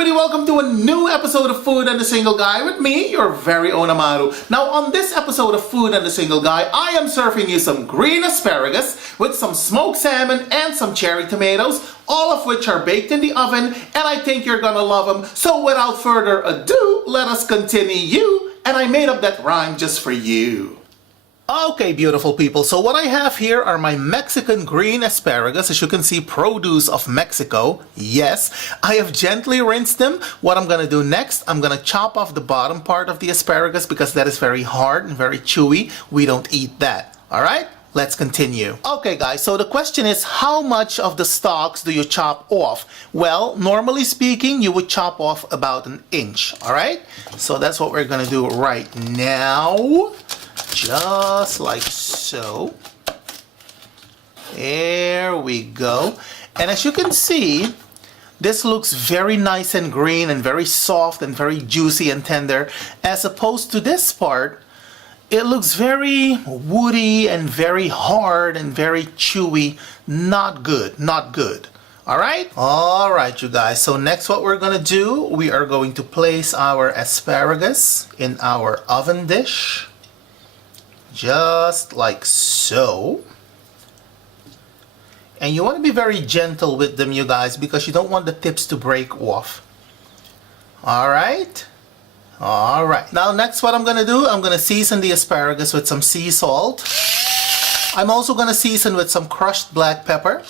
everybody, welcome to a new episode of Food and the Single Guy with me, your very own AMARU. Now on this episode of Food and the Single Guy, I am serving you some green asparagus with some smoked salmon and some cherry tomatoes, all of which are baked in the oven, and I think you're gonna love them. So without further ado, let us continue, and I made up that rhyme just for you. Okay, beautiful people, so what I have here are my Mexican green asparagus, as you can see, produce of Mexico. Yes, I have gently rinsed them. What I'm gonna do next, I'm gonna chop off the bottom part of the asparagus because that is very hard and very chewy. We don't eat that, all right? Let's continue. Okay guys, so the question is, how much of the stalks do you chop off? Well, normally speaking, you would chop off about an inch, all right? So that's what we're gonna do right now. Just like so. There we go. And as you can see, this looks very nice and green and very soft and very juicy and tender, as opposed to this part, it looks very woody and very hard and very chewy. Not good, not good. Alright? Alright, you guys. So next what we're gonna do, we are going to place our asparagus in our oven dish. Just like so. And you want to be very gentle with them, you guys, because you don't want the tips to break off. Alright? Alright. Now next what I'm going to do, I'm going to season the asparagus with some sea salt. I'm also going to season with some crushed black pepper.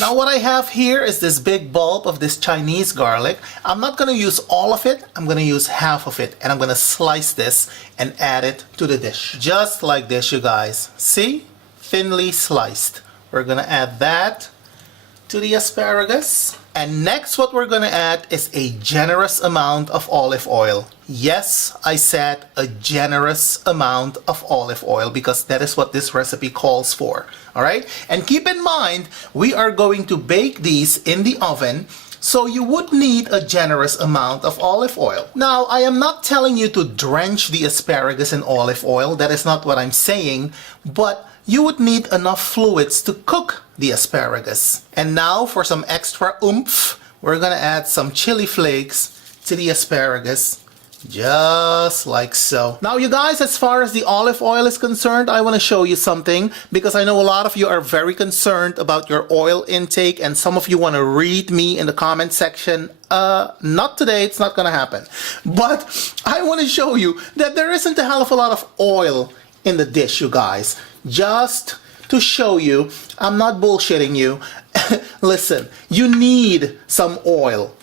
Now what I have here is this big bulb of this Chinese garlic. I'm not going to use all of it, I'm going to use half of it, and I'm going to slice this and add it to the dish. Just like this, you guys. See? Thinly sliced. We're going to add that to the asparagus. And next what we're going to add is a generous amount of olive oil. Yes, I said a generous amount of olive oil because that is what this recipe calls for. Alright? And keep in mind, we are going to bake these in the oven, so you would need a generous amount of olive oil. Now, I am not telling you to drench the asparagus in olive oil. That is not what I'm saying. But you would need enough fluids to cook the asparagus. And now for some extra oomph, we're gonna add some chili flakes to the asparagus, just like so. Now you guys, as far as the olive oil is concerned, I want to show you something because I know a lot of you are very concerned about your oil intake, and some of you want to read me in the comment section. Not today, it's not gonna happen. But I want to show you that there isn't a hell of a lot of oil in the dish, you guys. Just to show you, I'm not bullshitting you. Listen, you need some oil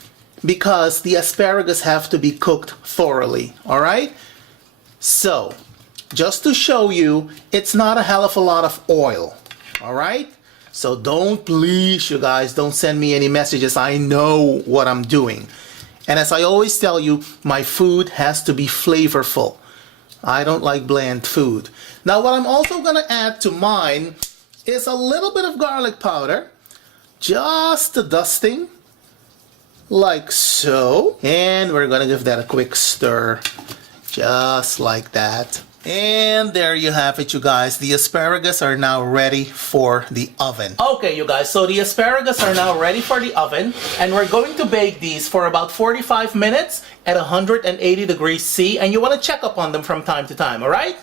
because the asparagus have to be cooked thoroughly, all right? So, just to show you, it's not a hell of a lot of oil, all right? So don't, please, you guys, don't send me any messages. I know what I'm doing. And as I always tell you, my food has to be flavorful. I don't like bland food. Now what I'm also going to add to mine is a little bit of garlic powder. Just a dusting. Like so. And we're going to give that a quick stir. Just like that. And there you have it, you guys. The asparagus are now ready for the oven. Okay, you guys, so the asparagus are now ready for the oven, and we're going to bake these for about 45 minutes at 180 degrees C, and you want to check up on them from time to time, all right?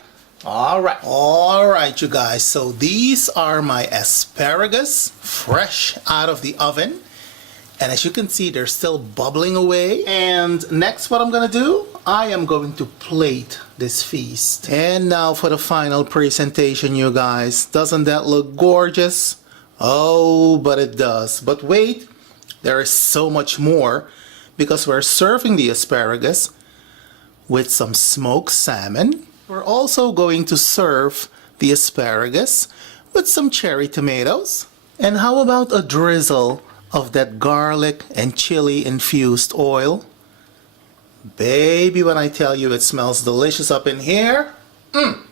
All right, you guys, so these are my asparagus, fresh out of the oven. And as you can see, they're still bubbling away. And next what I'm gonna do, I am going to plate this feast. And now for the final presentation, you guys. Doesn't that look gorgeous? Oh, but it does. But wait, there is so much more because we're serving the asparagus with some smoked salmon. We're also going to serve the asparagus with some cherry tomatoes. And how about a drizzle of that garlic and chili infused oil? Baby, when I tell you it smells delicious up in here.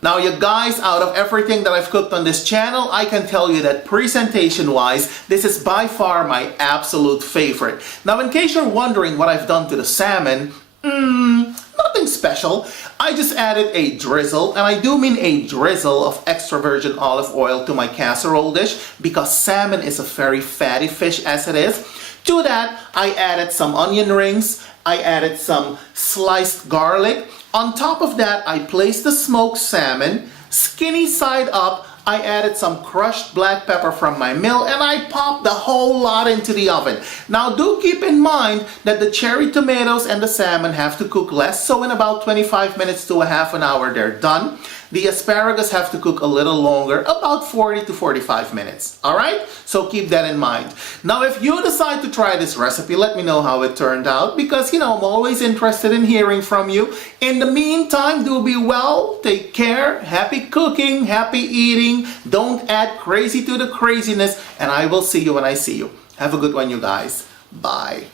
Now you guys, out of everything that I've cooked on this channel, I can tell you that presentation wise, this is by far my absolute favorite. Now in case you're wondering what I've done to the salmon, nothing special. I just added a drizzle, and I do mean a drizzle of extra virgin olive oil to my casserole dish because salmon is a very fatty fish as it is. To that, I added some onion rings. I added some sliced garlic. On top of that, I placed the smoked salmon, skinny side up. I added some crushed black pepper from my mill, and I popped the whole lot into the oven. Now do keep in mind that the cherry tomatoes and the salmon have to cook less, so in about 25 minutes to a half an hour they're done. The asparagus have to cook a little longer, about 40 to 45 minutes. Alright? So keep that in mind. Now if you decide to try this recipe, let me know how it turned out, because I'm always interested in hearing from you. In the meantime, do be well, take care, happy cooking, happy eating, don't add crazy to the craziness, and I will see you when I see you. Have a good one, you guys. Bye.